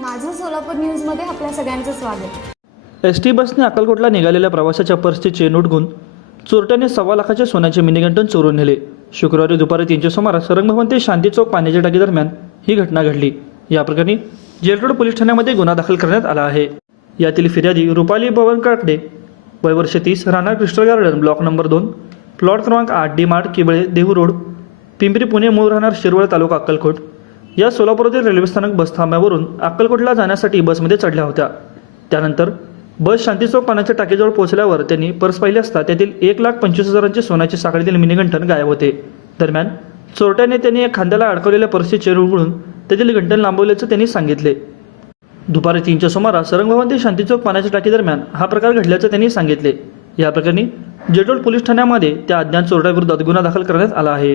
माझं सोलापूर न्यूजमध्ये आपल्या सगळ्यांचं स्वागत. एस टी बसने अक्कलकोटला निघालेल्या प्रवाशाच्या पर्सचे चेन उडगून चोरट्याने सव्वा लाखाच्या सोन्याचे मिनीगंटन चोरून नेले. शुक्रवारी दुपारी तीनच्या सुमारास रंगभवन ते शांती चौक पाण्याच्या टाकीदरम्यान ही घटना घडली. या प्रकरणी जेलरोड पोलीस ठाण्यामध्ये गुन्हा दाखल करण्यात आला आहे. यातील फिर्यादी रुपाली भवन काकडे वय वर्ष तीस राहणार क्रिस्टल गार्डन ब्लॉक नंबर दोन प्लॉट क्रमांक आठ D Mart Kiwale Dehu road Pimpri Pune मूळ राहणार शिरवळ तालुका अक्कलकोट. या सोलापूरातील रेल्वे स्थानक बस थांब्यावरून अक्कलकोटला जाण्यासाठी बसमध्ये चढल्या होत्या. त्यानंतर बस शांतीचौक पाण्याच्या टाकीजवळ पोहोचल्यावर त्यांनी पर्स पाहिली असता त्यातील एक लाख पंचवीस हजारांचे सोन्याचे साखळीतील मिनीगंठन गायब होते. दरम्यान चोरट्याने त्यांनी एक खांद्याला अडकवलेल्या पर्सचे चेर उघडून त्यातील गंठन लांबवल्याचं त्यांनी सांगितले. दुपारी तीनच्या सुमारास रंगभवन ते शांतीचौक पाण्याच्या टाकीदरम्यान हा प्रकार घडल्याचं त्यांनी सांगितले. या प्रकरणी जेटोल पोलीस ठाण्यामध्ये त्या अज्ञात चोरट्याविरोधात गुन्हा दाखल करण्यात आला आहे.